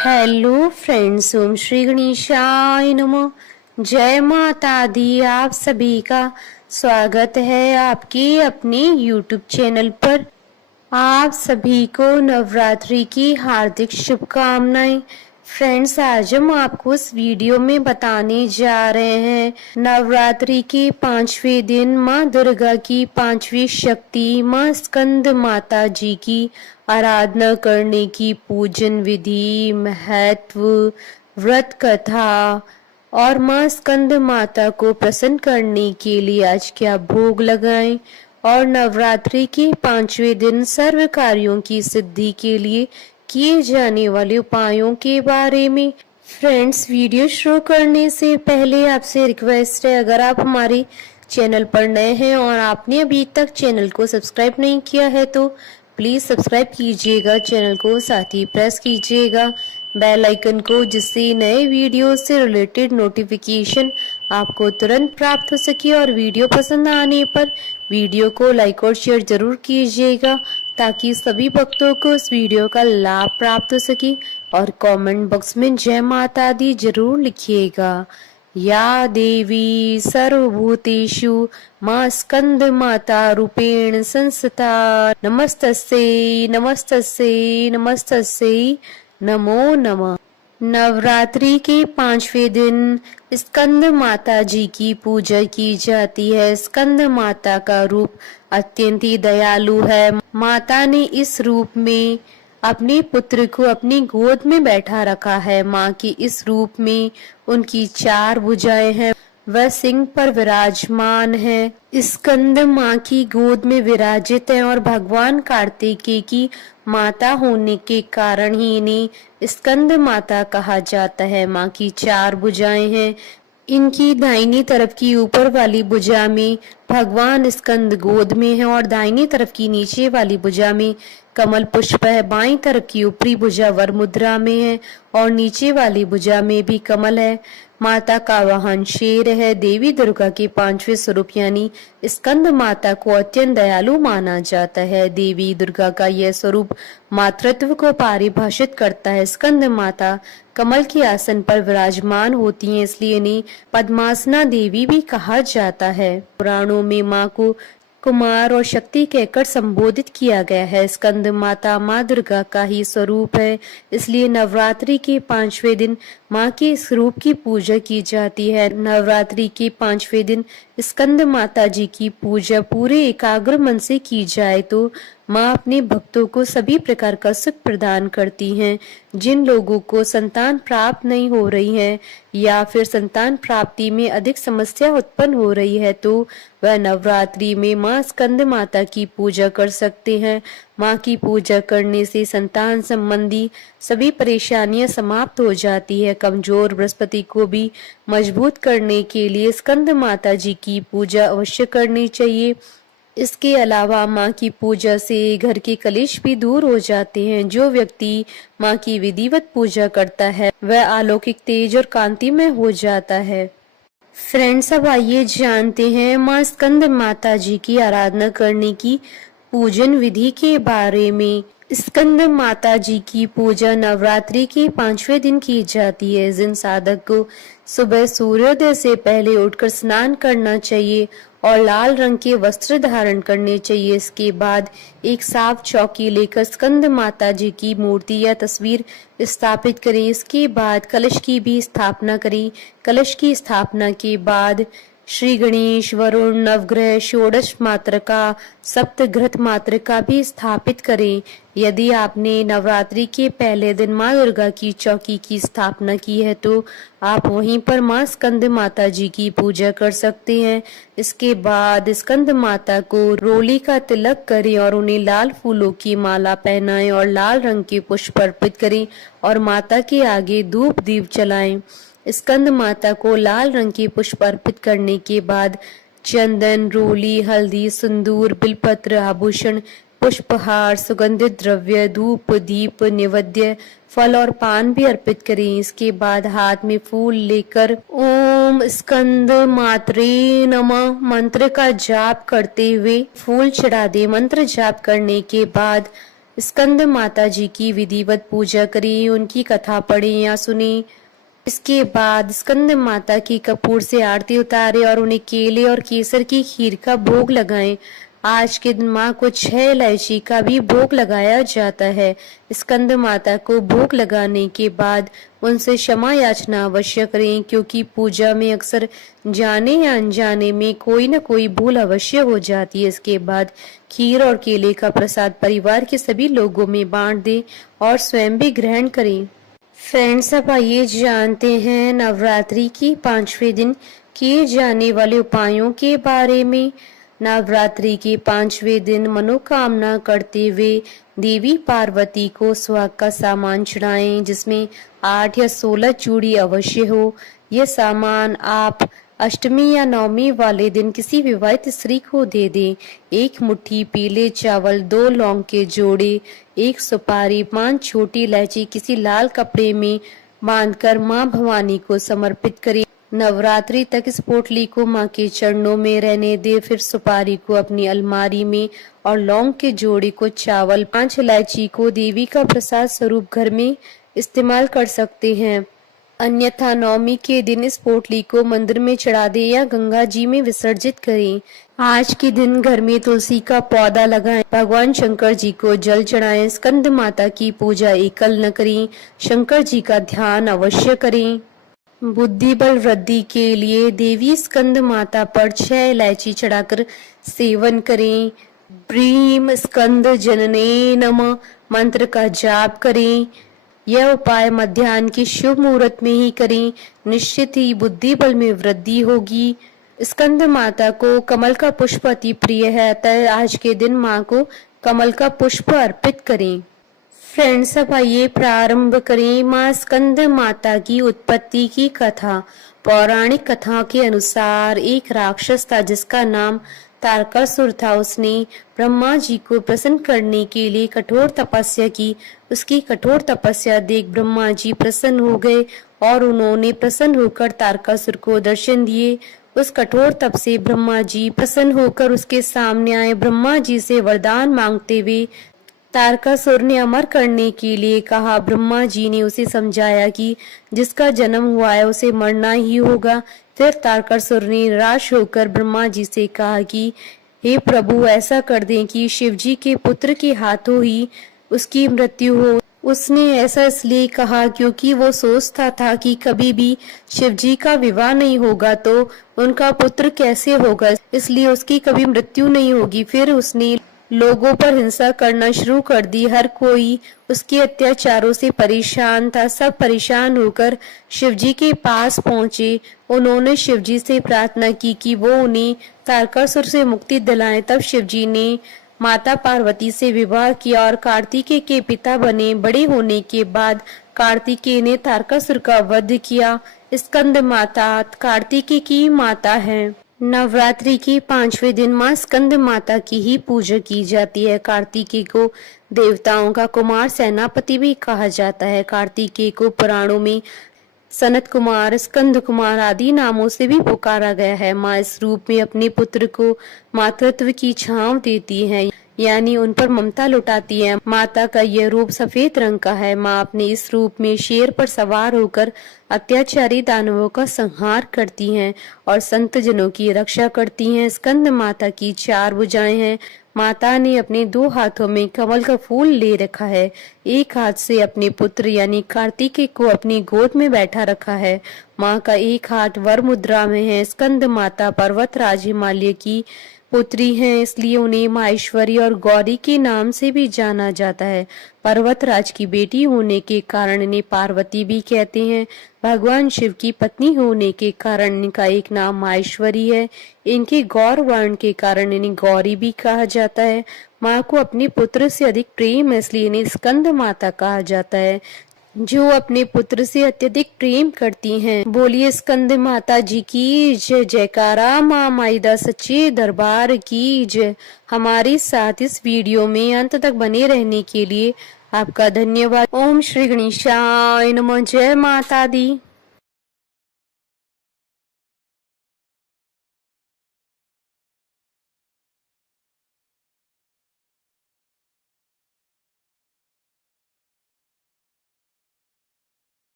Hello friends, ओम श्री गणेशाय नमः। जय माता दी। आप सभी का स्वागत है आपके अपने YouTube चैनल पर। आप सभी को नवरात्रि की हार्दिक शुभकामनाएं। फ्रेंड्स, आज हम आपको इस वीडियो में बताने जा रहे हैं नवरात्रि के 5वें दिन माँ दुर्गा की 5वीं शक्ति माँ स्कंद माता जी की आराधना करने की पूजन विधि, महत्व, व्रत कथा और माँ स्कंद माता को प्रसन्न करने के लिए आज क्या भोग लगाएं और नवरात्रि के 5वें दिन सर्व कार्यों की सिद्धि के लिए किए जाने वाले उपायों के बारे में। फ्रेंड्स, वीडियो शुरू करने से पहले आपसे रिक्वेस्ट है, अगर आप हमारे चैनल पर नए हैं और आपने अभी तक चैनल को सब्सक्राइब नहीं किया है तो प्लीज सब्सक्राइब कीजिएगा चैनल को, साथ ही प्रेस कीजिएगा बेल आइकन को, जिससे नए वीडियो से रिलेटेड नोटिफिकेशन आपको तुरंत प्राप्त हो सके। और वीडियो पसंद आने पर वीडियो को लाइक और शेयर जरूर कीजिएगा ताकि सभी भक्तों को इस वीडियो का लाभ प्राप्त हो सके। और कमेंट बॉक्स में जय माता दी जरूर लिखिएगा। या देवी सर्वभूतेषु माँ स्कंद माता रूपेण संस्थिता नमस्तस्यै नमस्तस्यै नमस्तस्यै नमो नमः। नवरात्रि के 5वें दिन स्कंद माता जी की पूजा की जाती है। स्कंद माता का रूप अत्यंत ही दयालु है। माता ने इस रूप में अपने पुत्र को अपनी गोद में बैठा रखा है। माँ की इस रूप में उनकी 4 भुजाएं हैं, वह सिंह पर विराजमान है। स्कंद माँ की गोद में विराजित है और भगवान कार्तिकेय की माता होने के कारण ही इन्हें स्कंद माता कहा जाता है। माँ की 4 भुजाएं हैं। इनकी दाहिनी तरफ की ऊपर वाली भुजा में भगवान स्कंद गोद में है और दाहिनी तरफ की नीचे वाली भुजा में कमल पुष्प है। बाईं तरफ की ऊपरी भुजा वर मुद्रा में है और नीचे वाली भुजा में भी कमल है। माता का वाहन शेर है। देवी दुर्गा के 5वें स्वरूप यानी स्कंद माता को अत्यंत दयालु माना जाता है। देवी दुर्गा का यह स्वरूप मातृत्व को परिभाषित करता है। स्कंद माता कमल के आसन पर विराजमान होती हैं, इसलिए इन्हें पद्मासना देवी भी कहा जाता है। पुराणों में माँ को कुमार और शक्ति कहकर संबोधित किया गया है। स्कंद माता माँ दुर्गा का ही स्वरूप है, इसलिए नवरात्रि के 5वें दिन माँ के इस रूप की पूजा की जाती है। नवरात्रि के 5वें दिन स्कंद माता जी की पूजा पूरे एकाग्र मन से की जाए तो माँ अपने भक्तों को सभी प्रकार का सुख प्रदान करती हैं। जिन लोगों को संतान प्राप्त नहीं हो रही है या फिर संतान प्राप्ति में अधिक समस्या उत्पन्न हो रही है तो वह नवरात्रि में माँ स्कंद माता की पूजा कर सकते हैं। माँ की पूजा करने से संतान संबंधी सभी परेशानियां समाप्त हो जाती है। कमजोर बृहस्पति को भी मजबूत करने के लिए स्कंद माता जी की पूजा अवश्य करनी चाहिए। इसके अलावा माँ की पूजा से घर के कलेश भी दूर हो जाते हैं। जो व्यक्ति माँ की विधिवत पूजा करता है वह अलौकिक तेज और कांतिमय हो जाता है। फ्रेंड्स, अब आइए जानते हैं माँ स्कंद माता जी की आराधना करने की पूजन विधि के बारे में। स्कंद माता जी की पूजा नवरात्रि के 5वें दिन की जाती है। जिन साधक को सुबह सूर्योदय से पहले उठकर स्नान करना चाहिए और लाल रंग के वस्त्र धारण करने चाहिए। इसके बाद एक साफ चौकी लेकर स्कंद माता जी की मूर्ति या तस्वीर स्थापित करें। इसके बाद कलश की भी स्थापना करें। कलश की स्थापना के बाद श्री गणेश, वरुण, नवग्रह, षोडश मातृका, सप्तघृत मातृका भी स्थापित करें। यदि आपने नवरात्रि के पहले दिन माँ दुर्गा की चौकी की स्थापना की है तो आप वहीं पर माँ स्कंद माता जी की पूजा कर सकते हैं। इसके बाद स्कंद माता को रोली का तिलक करें और उन्हें लाल फूलों की माला पहनाएं और लाल रंग के पुष्प अर्पित करें और माता के आगे धूप दीप जलाएं। स्कंद माता को लाल रंग के पुष्प अर्पित करने के बाद चंदन, रोली, हल्दी, सिंदूर, बिलपत्र, आभूषण, पुष्पहार, सुगंधित द्रव्य, धूप, दीप, नैवेद्य, फल और पान भी अर्पित करें। इसके बाद हाथ में फूल लेकर ओम स्कंद मात्रे नमः मंत्र का जाप करते हुए फूल चढ़ा दे। मंत्र जाप करने के बाद स्कंद माता जी की विधिवत पूजा करें, उनकी कथा पढ़ें या सुने। इसके बाद स्कंद माता की कपूर से आरती उतारें और उन्हें केले और केसर की खीर का भोग लगाएं। आज के दिन माँ को 6 इलायची का भी भोग लगाया जाता है। स्कंद माता को भोग लगाने के बाद उनसे क्षमा याचना अवश्य करें, क्योंकि पूजा में अक्सर जाने या अनजाने में कोई न कोई भूल अवश्य हो जाती है। इसके बाद खीर और केले का प्रसाद परिवार के सभी लोगों में बांट दें और स्वयं भी ग्रहण करें। फ्रेंड्स, अब आइए जानते हैं नवरात्रि की 5वें दिन किए जाने वाले उपायों के बारे में। नवरात्रि के 5वें दिन मनोकामना करते हुए देवी पार्वती को सुहाग का सामान चढ़ाएं, जिसमें 8 या 16 चूड़ी अवश्य हो। यह सामान आप अष्टमी या नवमी वाले दिन किसी विवाहित स्त्री को दे दें। 1 मुट्ठी पीले चावल, 2 लौंग के जोड़े, 1 सुपारी, 5 छोटी इलायची किसी लाल कपड़े में बांधकर मां भवानी को समर्पित करें। नवरात्रि तक इस पोटली को मां के चरणों में रहने दे। फिर सुपारी को अपनी अलमारी में और लौंग के जोड़े को चावल, 5 इलायची को देवी का प्रसाद स्वरूप घर में इस्तेमाल कर सकते हैं। अन्यथा नवमी के दिन इस पोटली को मंदिर में चढ़ा दें या गंगा जी में विसर्जित करें। आज के दिन घर में तुलसी का पौधा लगाएं, भगवान शंकर जी को जल चढ़ाएं। स्कंद माता की पूजा एकल न करें, शंकर जी का ध्यान अवश्य करें। बुद्धि बल वृद्धि के लिए देवी स्कंद माता पर 6 इलायची चढ़ाकर सेवन करें। ब्रीम स्कंद जनने नमः मंत्र का जाप करें। यह उपाय मध्याह्न के शुभ मुहूर्त में ही करें, निश्चित ही बुद्धि बल में वृद्धि होगी। स्कंद माता को कमल का पुष्प अति प्रिय है, अतः आज के दिन माँ को कमल का पुष्प अर्पित करें। फ्रेंड्स, अब आइए प्रारंभ करें माँ स्कंद माता की उत्पत्ति की कथा। पौराणिक कथा के अनुसार एक राक्षस था जिसका नाम तारकासुर था। उसने ब्रह्मा जी को प्रसन्न करने के लिए कठोर तपस्या की। उसकी कठोर तपस्या देख ब्रह्मा जी प्रसन्न हो गए और उन्होंने प्रसन्न होकर तारकासुर को दर्शन दिए। उस कठोर तप से ब्रह्मा जी प्रसन्न होकर उसके सामने आए। ब्रह्मा जी से वरदान मांगते हुए तारकासुर ने अमर करने के लिए कहा। ब्रह्मा जी ने उसे समझाया कि जिसका जन्म हुआ है उसे मरना ही होगा। फिर तारकासुर ने निराश होकर ब्रह्मा जी से कहा कि हे प्रभु, ऐसा कर दें कि शिव जी के पुत्र के हाथों ही उसकी मृत्यु हो। उसने ऐसा इसलिए कहा क्योंकि वो सोचता था कि कभी भी शिव जी का विवाह नहीं होगा तो उनका पुत्र कैसे होगा, इसलिए उसकी कभी मृत्यु नहीं होगी। फिर उसने लोगों पर हिंसा करना शुरू कर दी। हर कोई उसके अत्याचारों से परेशान था। सब परेशान होकर शिवजी के पास पहुंचे। उन्होंने शिवजी से प्रार्थना की कि वो उन्हें तारकासुर से मुक्ति दिलाएं। तब शिवजी ने माता पार्वती से विवाह किया और कार्तिकेय के पिता बने। बड़े होने के बाद कार्तिकेय ने तारकासुर का वध किया। स्कंद माता कार्तिकेय की माता है। नवरात्रि के 5वें दिन माँ स्कंद माता की ही पूजा की जाती है। कार्तिकेय को देवताओं का कुमार सेनापति भी कहा जाता है। कार्तिकेय को पुराणों में सनत कुमार, स्कंद कुमार आदि नामों से भी पुकारा गया है। माँ इस रूप में अपने पुत्र को मातृत्व की छांव देती है, यानी उन पर ममता लुटाती है। माता का यह रूप सफेद रंग का है। माँ अपने इस रूप में शेर पर सवार होकर अत्याचारी दानवों का संहार करती हैं और संत जनों की रक्षा करती हैं। स्कंद माता की 4 भुजाएं हैं। माता ने अपने 2 हाथों में कमल का फूल ले रखा है। एक हाथ से अपने पुत्र यानी कार्तिकेय को अपनी गोद में बैठा रखा है। माँ का एक हाथ वर मुद्रा में है। स्कंद माता पर्वतराज हिमालय की पुत्री हैं, इसलिए उन्हें माहेश्वरी और गौरी के नाम से भी जाना जाता है। पर्वतराज की बेटी होने के कारण इन्हें पार्वती भी कहते हैं। भगवान शिव की पत्नी होने के कारण इनका एक नाम माहेश्वरी है। इनके गौर वर्ण के कारण इन्हें गौरी भी कहा जाता है। माँ को अपने पुत्र से अधिक प्रेम है, इसलिए इन्हें स्कंद माता कहा जाता है, जो अपने पुत्र से अत्यधिक प्रेम करती हैं। बोलिए स्कंद माता जी की जय। जयकारा माँ माईदा सच्चे दरबार की जय। हमारे साथ इस वीडियो में अंत तक बने रहने के लिए आपका धन्यवाद। ओम श्री गणेशाय नमः। जय माता दी।